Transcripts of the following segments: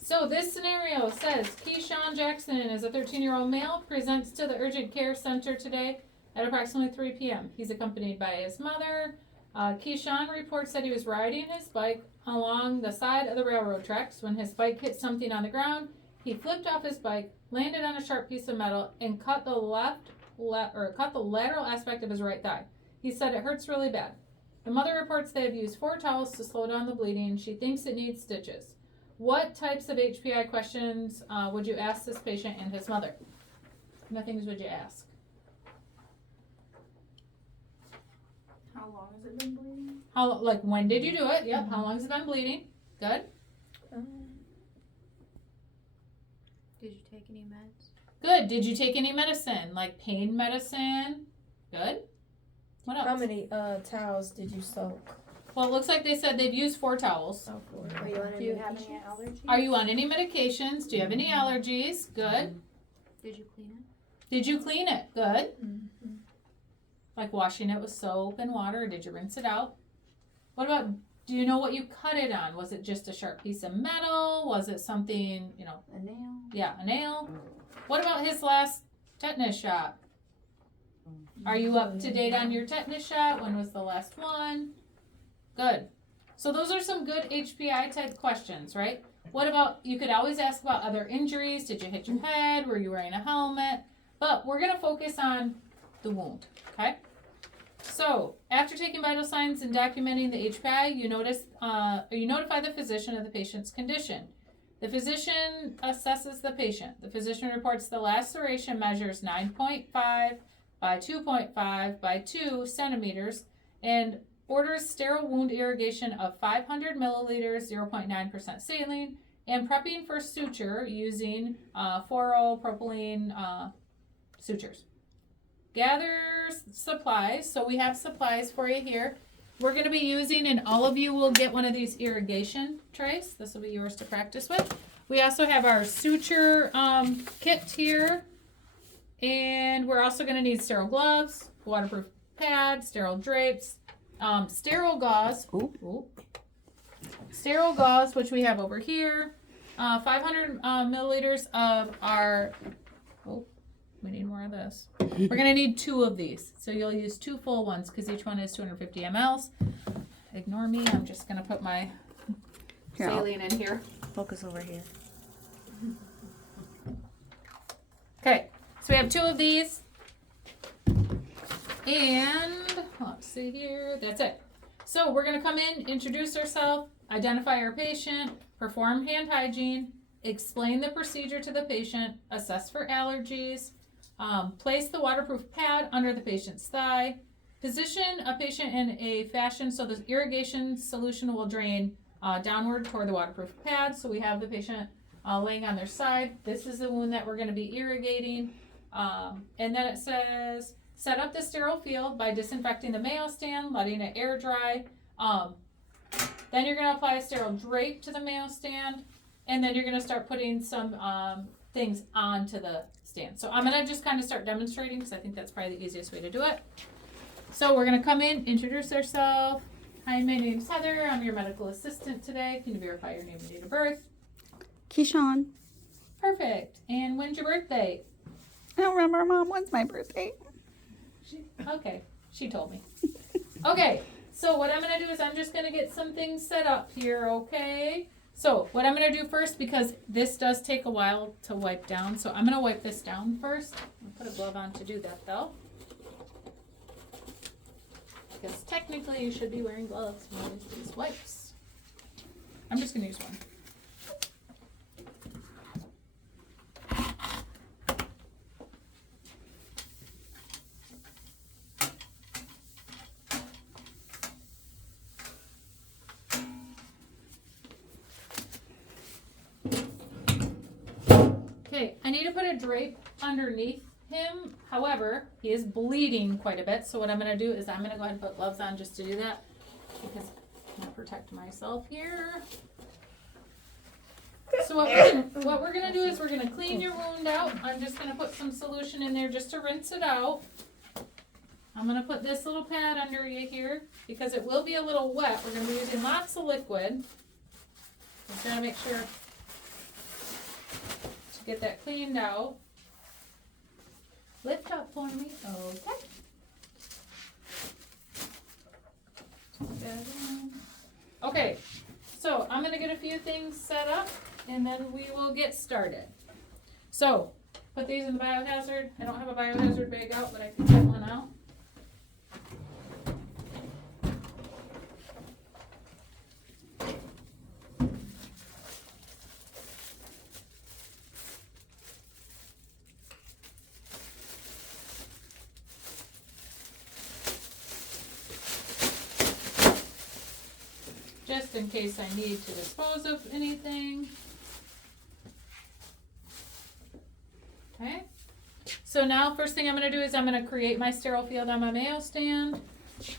So this scenario says Keyshawn Jackson is a 13-year-old male, presents to the urgent care center today at approximately 3 p.m. He's accompanied by his mother. Keyshawn reports that he was riding his bike along the side of the railroad tracks when his bike hit something on the ground. He flipped off his bike, landed on a sharp piece of metal, and cut the lateral aspect of his right thigh. He said it hurts really bad. The mother reports they have used 4 towels to slow down the bleeding. She thinks it needs stitches. What types of HPI questions would you ask this patient and his mother? What things would you ask? How long has it been bleeding? Like when did you do it? Yep. Mm-hmm. How long has it been bleeding? Good. Did you take any meds? Good. Did you take any medicine? Like pain medicine? Good. What else? How many towels did you soak? Well, it looks like they said they've used 4 towels. Oh, 4. Do you have any allergies? Are you on any medications? Do you have any allergies? Good. Did you clean it? Did you clean it? Good. Mm-hmm. Like washing it with soap and water, or did you rinse it out? What about, do you know what you cut it on? Was it just a sharp piece of metal? Was it something, A nail? Yeah, a nail. What about his last tetanus shot? Are you up to date on your tetanus shot? When was the last one? Good. So those are some good HPI type questions, right? What about, you could always ask about other injuries. Did you hit your head? Were you wearing a helmet? But we're going to focus on the wound, okay? So after taking vital signs and documenting the HPI, you notify the physician of the patient's condition. The physician assesses the patient. The physician reports the laceration measures 9.5 by 2.5 by 2 centimeters and orders sterile wound irrigation of 500 milliliters, 0.9% saline, and prepping for suture using 4-propylene sutures. Gather supplies. So we have supplies for you here. We're going to be using, and all of you will get one of these irrigation trays. This will be yours to practice with. We also have our suture kit here. And we're also going to need sterile gloves, waterproof pad, sterile drapes, sterile gauze. Sterile gauze, which we have over here. 500 milliliters of our, we need more of this. We're going to need 2 of these. So you'll use 2 full ones because each one is 250 mLs. Ignore me. I'm just going to put my saline in here. Focus over here. Okay. So we have 2 of these. And let's see here. That's it. So we're going to come in, introduce ourselves, identify our patient, perform hand hygiene, explain the procedure to the patient, assess for allergies, place the waterproof pad under the patient's thigh, position a patient in a fashion so the irrigation solution will drain downward toward the waterproof pad. So we have the patient laying on their side. This is the wound that we're going to be irrigating. And then it says, set up the sterile field by disinfecting the mayo stand, letting it air dry. Then you're going to apply a sterile drape to the mayo stand, and then you're going to start putting some things onto the stand. So I'm going to just kind of start demonstrating because I think that's probably the easiest way to do it. So we're going to come in, introduce ourselves. Hi, my name's Heather. I'm your medical assistant today. Can you verify your name and date of birth? Keyshawn. Perfect. And when's your birthday? I don't remember, Mom. When's my birthday? Okay, she told me. Okay, so what I'm going to do is I'm just going to get some things set up here, okay? So what I'm going to do first, because this does take a while to wipe down, so I'm going to wipe this down first. I'll put a glove on to do that, though. Because technically you should be wearing gloves when you use these wipes. I'm just going to use one. Okay, I need to put a drape underneath him. However, he is bleeding quite a bit. So what I'm going to do is I'm going to go ahead and put gloves on just to do that. Because I'm going to protect myself here. So what we're going to do is we're going to clean your wound out. I'm just going to put some solution in there just to rinse it out. I'm going to put this little pad under you here because it will be a little wet. We're going to be using lots of liquid. Just got to make sure get that cleaned out. Lift up for me. Okay. Okay, so I'm gonna get a few things set up and then we will get started. So, put these in the biohazard. I don't have a biohazard bag out, but I can get one out. Just in case I need to dispose of anything. Okay, so now first thing I'm going to do is I'm going to create my sterile field on my Mayo stand. So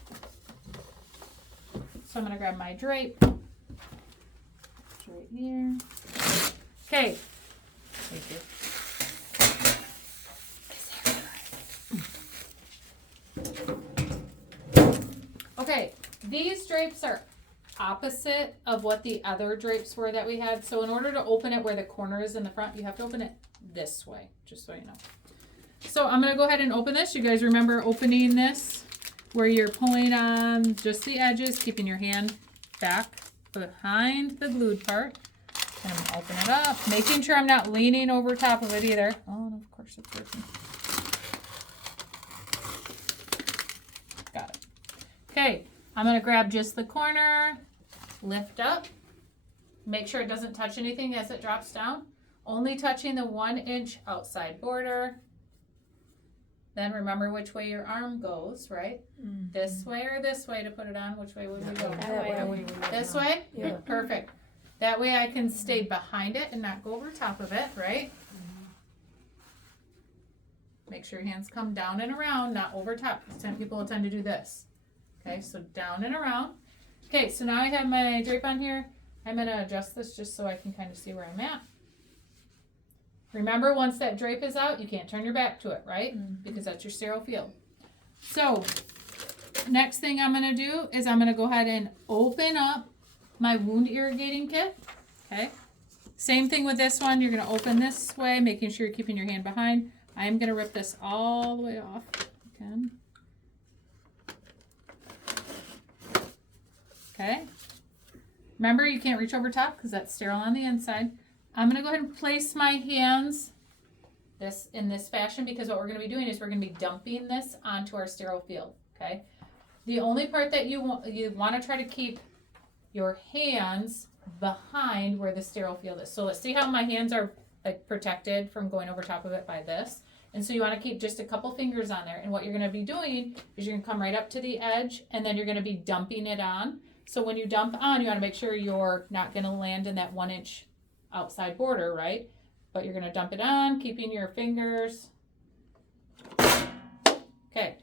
I'm going to grab my drape. It's right here. Okay. Thank you. Okay, these drapes are opposite of what the other drapes were that we had. So in order to open it where the corner is in the front, you have to open it this way, just so you know. So I'm going to go ahead and open this. You guys remember opening this where you're pulling on just the edges, keeping your hand back behind the glued part. And I'm going to open it up, making sure I'm not leaning over top of it either. Oh, and of course it's working. Got it. Okay, I'm going to grab just the corner, lift up, make sure it doesn't touch anything as it drops down. Only touching the 1-inch outside border. Then remember which way your arm goes, right? Mm-hmm. This way or this way to put it on? Which way would we go? That way. This way? Yeah. Perfect. That way I can stay behind it and not go over top of it, right? Mm-hmm. Make sure your hands come down and around, not over top. Some people tend to do this. Okay, so down and around. Okay, so now I have my drape on here. I'm going to adjust this just so I can kind of see where I'm at. Remember, once that drape is out, you can't turn your back to it, right? Because that's your sterile field. So, next thing I'm going to do is I'm going to go ahead and open up my wound irrigating kit. Okay. Same thing with this one. You're going to open this way, making sure you're keeping your hand behind. I'm going to rip this all the way off. Again. Okay. Remember, you can't reach over top because that's sterile on the inside. I'm going to go ahead and place my hands in this fashion because what we're going to be doing is we're going to be dumping this onto our sterile field, okay? The only part that you want to try to keep your hands behind where the sterile field is. So let's see how my hands are like protected from going over top of it by this. And so you want to keep just a couple fingers on there. And what you're going to be doing is you're going to come right up to the edge and then you're going to be dumping it on. So when you dump on, you want to make sure you're not going to land in that 1-inch outside border, right? But you're going to dump it on, keeping your fingers. Okay,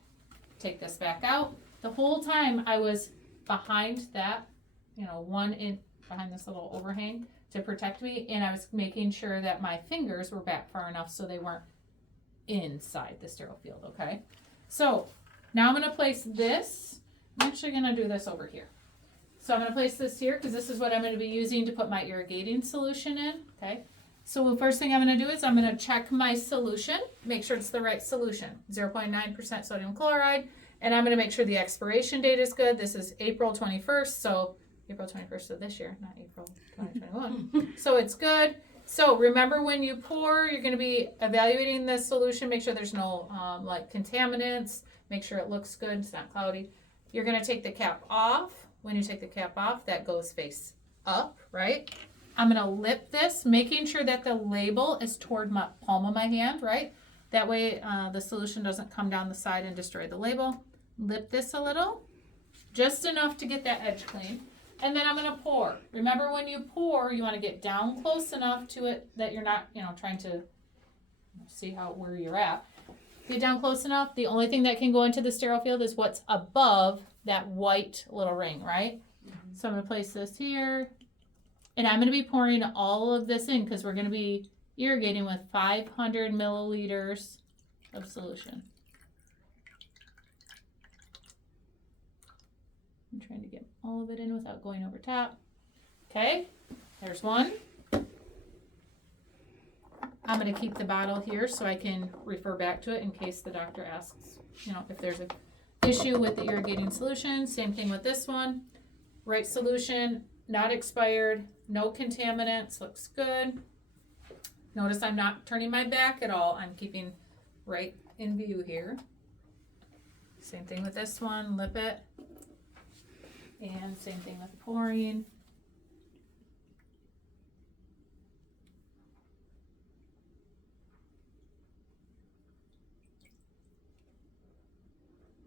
take this back out. The whole time I was behind that, 1 inch behind this little overhang to protect me, and I was making sure that my fingers were back far enough so they weren't inside the sterile field, okay? So now I'm going to place this. I'm actually going to do this over here. So I'm going to place this here because this is what I'm going to be using to put my irrigating solution in, okay? So the first thing I'm going to do is I'm going to check my solution, make sure it's the right solution, 0.9% sodium chloride, and I'm going to make sure the expiration date is good. This is April 21st, so April 21st of this year, not April 2021. So it's good. So remember when you pour, you're going to be evaluating this solution, make sure there's no contaminants, make sure it looks good, it's not cloudy. You're going to take the cap off. When you take the cap off, that goes face up, right? I'm going to lip this, making sure that the label is toward my palm of my hand, right? That way the solution doesn't come down the side and destroy the label. Lip this a little, just enough to get that edge clean. And then I'm going to pour. Remember, when you pour, you want to get down close enough to it that you're not, trying to see where you're at. Get down close enough. The only thing that can go into the sterile field is what's above that white little ring, right? Mm-hmm. So I'm going to place this here. And I'm going to be pouring all of this in because we're going to be irrigating with 500 milliliters of solution. I'm trying to get all of it in without going over top. Okay, there's one. I'm gonna keep the bottle here so I can refer back to it in case the doctor asks, if there's an issue with the irrigating solution. Same thing with this one. Right solution, not expired, no contaminants, looks good. Notice I'm not turning my back at all. I'm keeping right in view here. Same thing with this one, lip it. And same thing with pouring.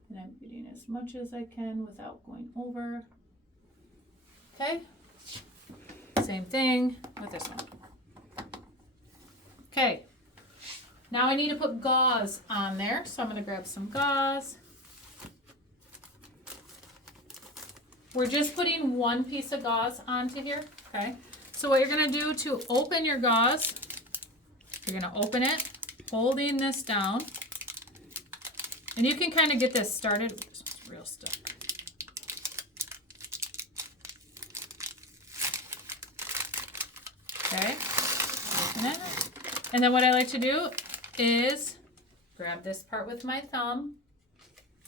And I'm getting as much as I can without going over. Okay. Same thing with this one. Okay. Now I need to put gauze on there, so I'm going to grab some gauze. We're just putting one piece of gauze onto here, okay? So what you're going to do to open your gauze, you're going to open it, holding this down. And you can kind of get this started. This one's real stuck. Okay, open it. And then what I like to do is grab this part with my thumb,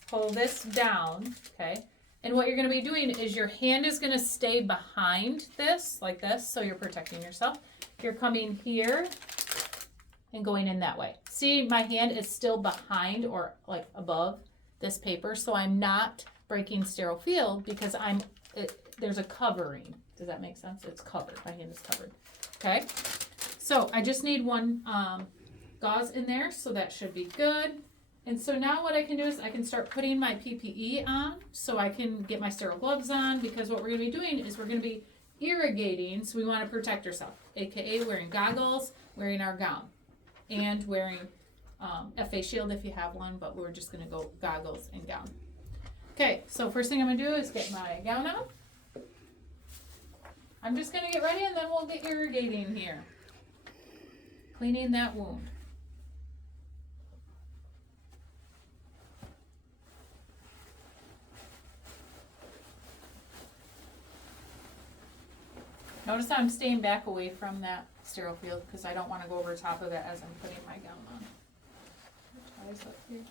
pull this down, okay? And what you're going to be doing is your hand is going to stay behind this, like this, so you're protecting yourself. You're coming here and going in that way. See, my hand is still behind or like above this paper, so I'm not breaking sterile field because there's a covering. Does that make sense? It's covered. My hand is covered. Okay, so I just need one gauze in there, so that should be good. And so now what I can do is I can start putting my PPE on, so I can get my sterile gloves on, because what we're going to be doing is we're going to be irrigating, so we want to protect ourselves, aka wearing goggles, wearing our gown, and wearing a face shield if you have one, but we're just going to go goggles and gown. Okay, so first thing I'm going to do is get my gown on. I'm just going to get ready and then we'll get irrigating here. Cleaning that wound. Notice I'm staying back away from that sterile field because I don't want to go over top of it as I'm putting my gown on. Ties up here.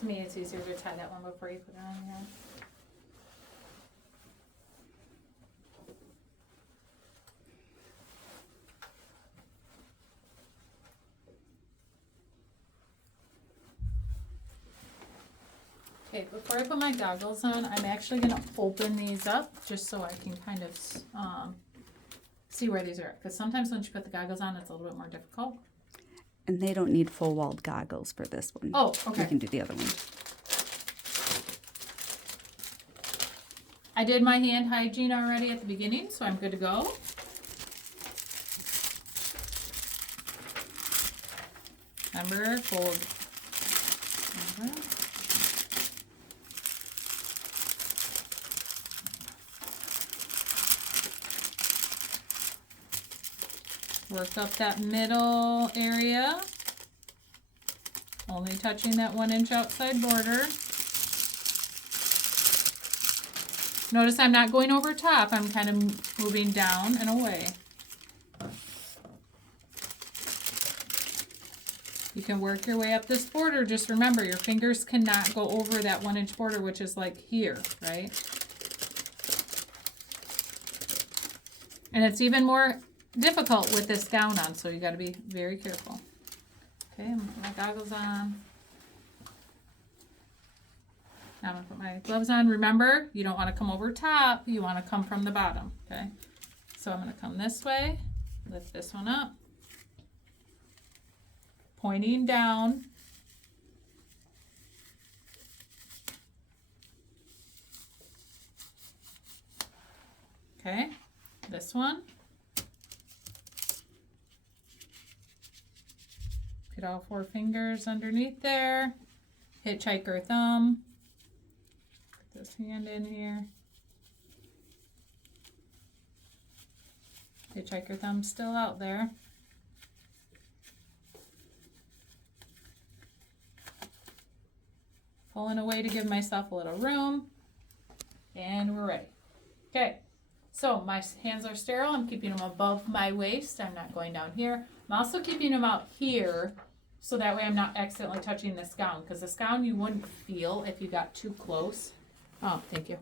To me, it's easier to tie that one before you put it on here. Okay, before I put my goggles on, I'm actually going to open these up just so I can kind of see where these are at. Because sometimes once you put the goggles on, it's a little bit more difficult. And they don't need full-walled goggles for this one. Oh, okay. We can do the other one. I did my hand hygiene already at the beginning, so I'm good to go. Remember, fold over. Work up that middle area, only touching that 1 inch outside border. Notice I'm not going over top, I'm kind of moving down and away. You can work your way up this border. Just remember, your fingers cannot go over that 1 inch border, which is like here, right? And it's even more difficult with this gown on, so you got to be very careful. Okay, I'm gonna put my goggles on. Now I'm gonna put my gloves on. Remember, you don't want to come over top, you want to come from the bottom, okay? So I'm gonna come this way, lift this one up, pointing down. Okay, this one. Get all 4 fingers underneath there. Hitchhiker thumb. Put this hand in here. Hitchhiker thumb's still out there. Pulling away to give myself a little room. And we're ready. Okay, so my hands are sterile. I'm keeping them above my waist. I'm not going down here. I'm also keeping them out here so that way I'm not accidentally touching this gown, because this gown you wouldn't feel if you got too close. Oh, thank you.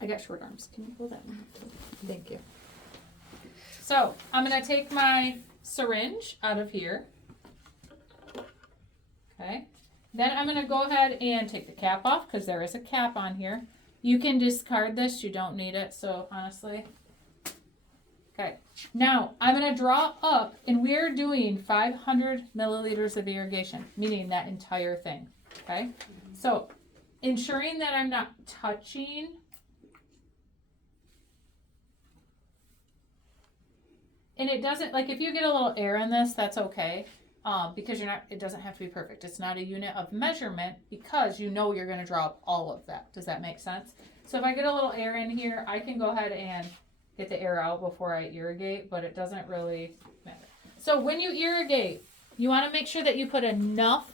I got short arms. Can you pull that one up too? Thank you. So I'm going to take my syringe out of here. Okay. Then I'm going to go ahead and take the cap off because there is a cap on here. You can discard this. You don't need it. So honestly. Okay. Now I'm going to draw up, and we're doing 500 milliliters of irrigation, meaning that entire thing. Okay. So ensuring that I'm not touching. And it doesn't, like, if you get a little air in this, that's okay. Because it doesn't have to be perfect. It's not a unit of measurement because you know you're going to draw up all of that. Does that make sense? So if I get a little air in here, I can go ahead and get the air out before I irrigate, but it doesn't really matter. So when you irrigate, you want to make sure that you put enough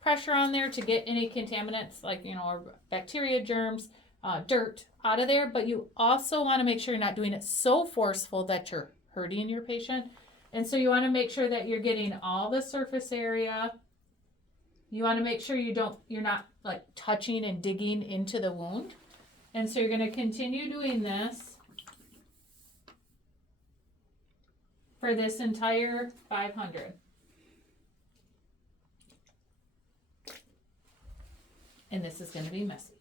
pressure on there to get any contaminants, like, or bacteria, germs, dirt out of there. But you also want to make sure you're not doing it so forceful that you're hurting your patient. And so you want to make sure that you're getting all the surface area. You want to make sure you're not like touching and digging into the wound. And so you're going to continue doing this for this entire 500. And this is going to be messy.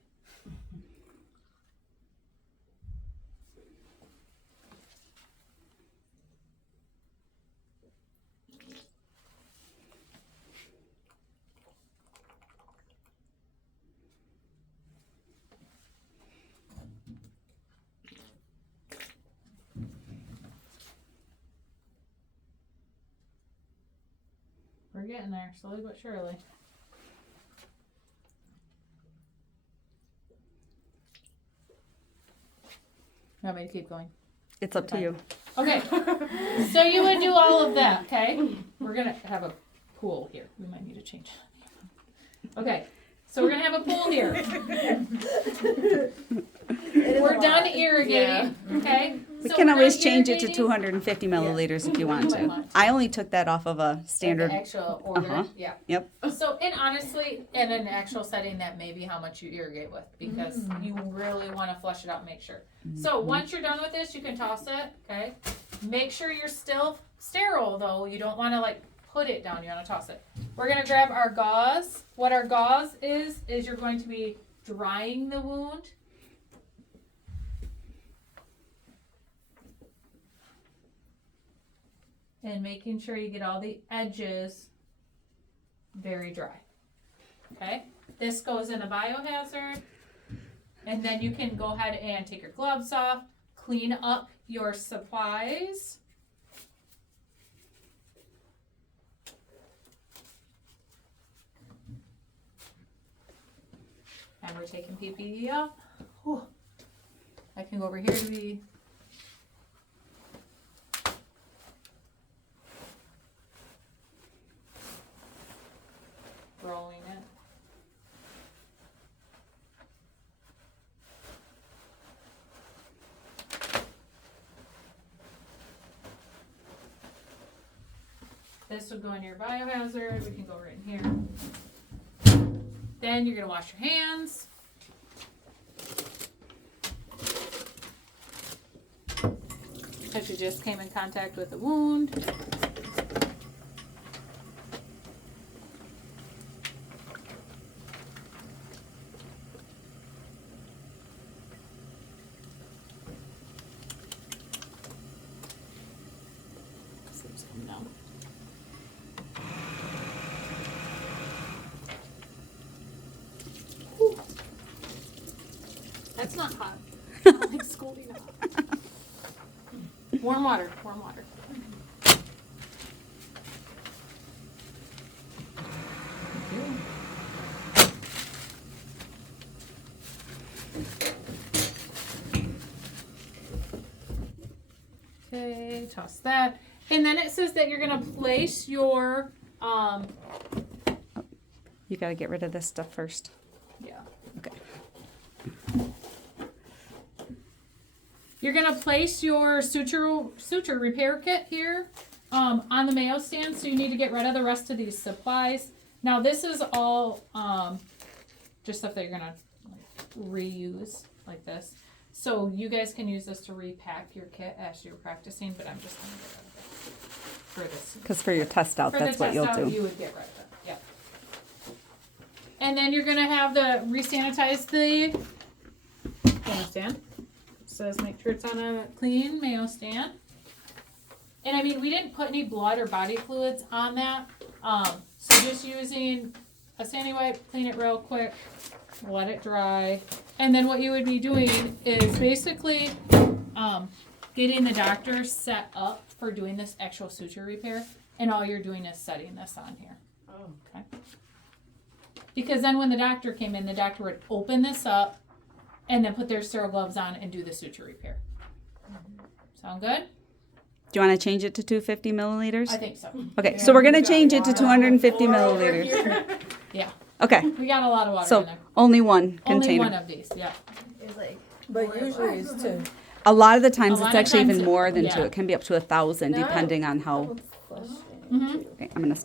We're getting there, slowly but surely. You want me to keep going? It's up to you. Okay, so you would do all of that, okay? We're going to have a pool here. We might need to change. Okay, so we're going to have a pool here. We're done irrigating, okay? We So can we're always done change it to irrigating. 250 milliliters if you want You might to. want I only took that off of a standard. Like the actual order, yeah. Yep. So, and honestly, in an actual setting, that may be how much you irrigate with, because you really want to flush it out and make sure. So once you're done with this, you can toss it, okay? Make sure you're still sterile, though. You don't want to, like, put it down. You want to toss it. We're going to grab our gauze. What our gauze is you're going to be drying the wound. And making sure you get all the edges very dry. Okay? This goes in a biohazard. And then you can go ahead and take your gloves off, clean up your supplies. And we're taking PPE off. Whew. I can go over here to be rolling it. This would go in your biohazard. We can go right in here. Then you're going to wash your hands. Because you just came in contact with a wound. That's not hot. I don't like scalding hot. Warm water, warm water. Okay, toss that. And then it says that you're gonna place your, You gotta get rid of this stuff first. yeah. Okay. You're gonna place your suture repair kit here, on the Mayo stand, so you need to get rid of the rest of these supplies. Now this is all, just stuff that you're gonna like, reuse, like this. So you guys can use this to repack your kit as you're practicing, but I'm just gonna get rid of it for this. Because for your test out, For that's the what you'll test out, do. you would get rid of it, yep. And then you're gonna have the re-sanitize the Mayo stand. Says make sure it's on a clean Mayo stand. And I mean, we didn't put any blood or body fluids on that. So just using a sandy wipe, clean it real quick, let it dry. And then what you would be doing is basically getting the doctor set up for doing this actual suture repair. And all you're doing is setting this on here. Oh. Okay. Because then when the doctor came in, the doctor would open this up and then put their sterile gloves on and do the suture repair. Sound good? Do you want to change it to 250 milliliters? I think so. Okay, so we're going to change it to 250 milliliters. Yeah, Okay, we got a lot of water in so there. only one Only container. one of these, yeah. It's like. But usually it's two. A lot of the times A lot it's of actually times even it- more than yeah. two. It can be up to 1,000 No. depending on how. Flush it. Mm-hmm. Okay, I'm going to